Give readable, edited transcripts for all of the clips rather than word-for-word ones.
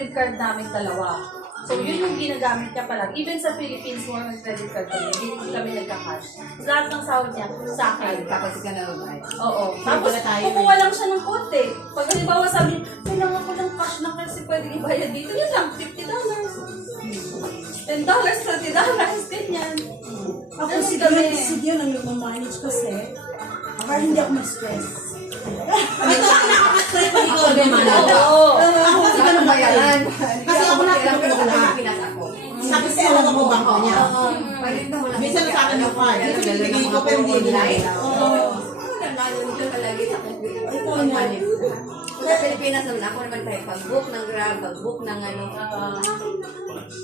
credit card namin dalawa. So, yun yung ginagamit niya pala. Even sa Philippines, more ng credit card kami. Hindi kami nagka-cash. Lahat ng sahod niya, sa akin. Tapos ka na mag-buy. Oo. Tapos, kumuha lang siya ng konti. Pag halimbawa sabi niya, kailangan ko ng cash na kasi pwede ibayad dito. Yun lang, $50. $10, $20, ganyan. Ako si Dion ang lumamanage kasi para hindi ako ma-stress. Ito ang nakaka-stress pag ikaw naman. Oo. Ako kasi ganun bayaran. Kasi ako na pero pinag-uula. pinasako. Tapos alam ko bangko niya. Palinta mo lang. Minsan sa akin yung card. Minsan binibigay ko pero hindi nila. Nandalo nito palagi sa Ikaw na. Sa Pilipinas naman, ako naman tayo pag-book ng Grab, pag-book ng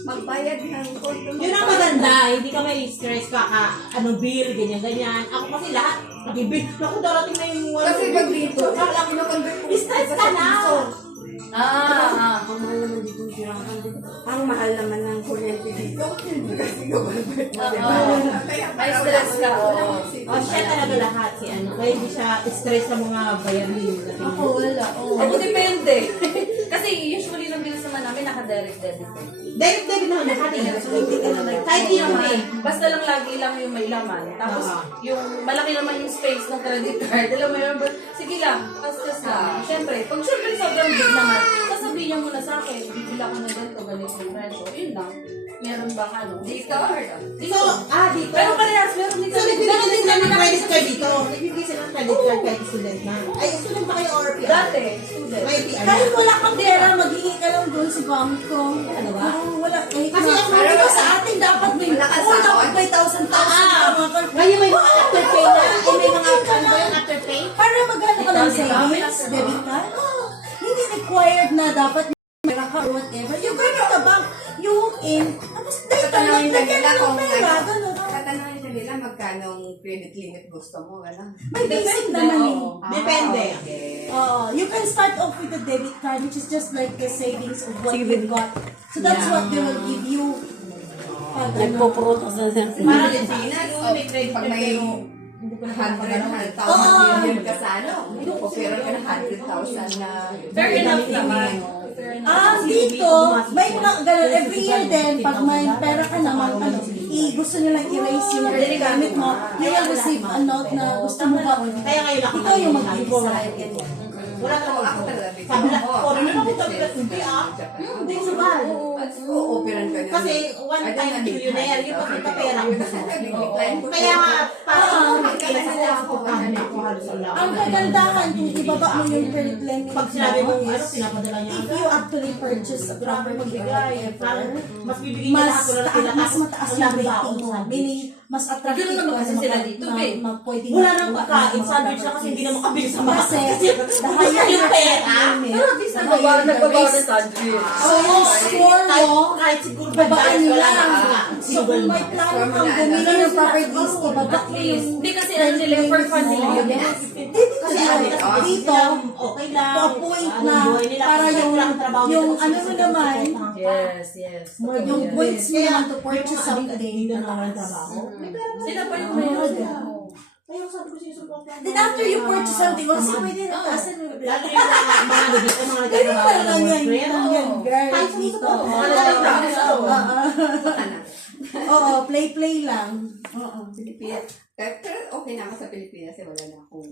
magbayad ng konto. Yun ang maganda, hindi ka may stress ka bill, ganyan-ganyan. Ako kasi lahat, bill. Naku, darating na yung Kasi pag dito, alam mo convert ko. stress ka na. Ang mahal naman dito yung tirahan. Ang mahal naman ng kuryente dito. Kasi government mo, diba? May stress ka. O, siya talaga lahat si Kaya hindi siya stress sa mga bayarin. Ako wala. Ako depende. Kasi usually ng bills naman namin naka-direct debit. Direct debit naman lahat eh. Kahit di naman. Basta lang lagi lang yung may laman. Tapos yung malaki naman yung space ng credit card. Alam mo yun, sige lang, kaskas lang. Siyempre, pag sobrang big naman, sasabihin niya muna sa akin, bibila ko na ganito, ganito yung presyo. Yun lang. Meron ba ka, no? Dito or Dito, dito. Pero parehas, meron dito. So, nagbibigay sila ng credit card dito. Nagbibigay sila ng credit card kahit student na. Ay, student ba kayo or PR? Dati, student. May PR. Kahit wala kang pera, mag-iingi ka lang doon sa gamit ko. Ano ba? Wala. Kahit Kasi ang sabi ko sa atin, dapat may dapat may 1,000 Ngayon may mga afterpay na. May mga ano ba yun, afterpay? para magano ka ng savings, debit card. Hindi required na dapat pera ka or whatever. You go to the bank, you walk in, tapos dahil ka lang lagyan ka ng pera. Ganun. tatanungin ka nila magkano credit limit gusto mo, gano'n. May basic naman eh. Depende. Okay. You can start off with a debit card, which is just like the savings of what you've got. So that's what they will give you. Nagpo-protos na siya. Parang Pilipinas, pag may 100,000 million ka sa ano, opera ka ng 100,000 na... Fair enough naman. Dito, may mga ganun, every year din, pag may pera ka naman, gusto nilang erase yung credit gamit mo, you will receive a note na gusto mo ba. Kaya ngayon ako Ikaw yung mag-decide. Wala ka Ako ako. talaga. Sabi na, ano na ako sabi na, hindi hindi sugal. Operan ka na. Kasi one time billionaire, yung pakita pera ko. Kaya nga, Oo. parang kaya ako halos wala. Ang kagandahan kung ibaba mo yung credit limit Pag sinabi mo, mo ano, is, pinapadala niya if you actually purchase a grabe property, magbigay. Parang mas bibigyan niya lahat wala sila. mas mataas yung rating mo. Meaning, mas attractive Ganun naman kasi sila dito, babe. pwedeng Wala nang pagkain, sandwich na kasi hindi na makabili sa mga Kasi, the higher yung pera. Pero at least nagbabawa ng sandwich. So, yung score mo, Kahit siguro babaan nyo wala lang. na. So, kung may plano kang bumili ng properties, ibaba mo yung Hindi kasi ano nila, for fun nila yun. kasi dito, okay lang. to a point Ano, na buhay nila. para Kasi yung walang trabaho yung nila. ano mo naman, Yes, yes. yung points mo naman to purchase something. Dito na walang trabaho. Sila pa yung mayroon. Kaya sabi ko sinusupport lang. Then after you purchase something, kasi pwede na asan mo. Lalo yung mga dito, mga Ganun nagtatrabaho lang ng yan, friend. ganun yan, girl. Kahit Dito. sino Oo, play lang. Oo. Pilipinas. Pero okay na ako sa Pilipinas kasi wala na akong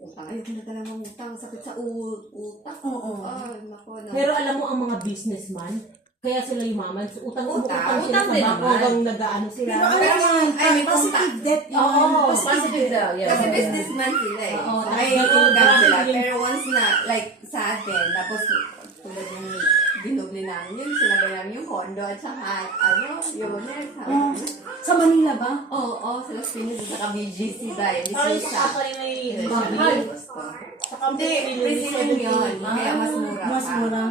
utang. Ayun, talaga namang utang. Sakit sa utak. Oo. Nako. Pero alam mo ang mga businessman, kaya sila yumaman. So, utang sila Utang sa din bangko naman. hanggang nag-ano sila. Pero ano Pero, yan? ay, may Positive debt yun. Oo, Positive daw, yes. Kasi businessman sila eh. Oo, May tapos income sila. ganun. Pero once na, like, sa atin, tapos tulad yung dinubli namin yun, sinabi namin yung condo at saka, yung Sa Manila ba? Oo, sa Las Piñas, sa BGC dahil. Ay, This is sa akin may Mahal. Hindi, president yun. Kaya mas mura Mas pa. mura.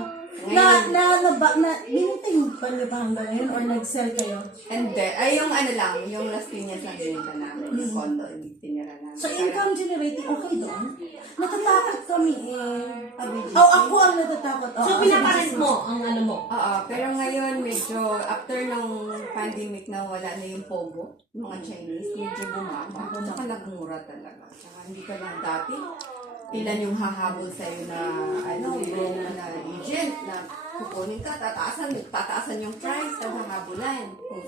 Binintay mo ba niyo ba hanggang ngayon or nag-sell kayo? And then, yung ano lang, yung Las Piñas lang binenta namin. Yung condo, hindi tinira namin. So, income generating, okay doon? Natatakot kami eh. BGC. Ako ang natatakot. So, pinaparent mo ang ano mo. Oo, pero ngayon medyo after ng pandemic na wala na yung Pogo, mga Chinese, medyo bumaba. Tsaka nagmura talaga. Tsaka hindi ka lang dati. ilan yung hahabol sa'yo na, na agent na kukunin ka, tataasan yung price, ang hahabulan. Kung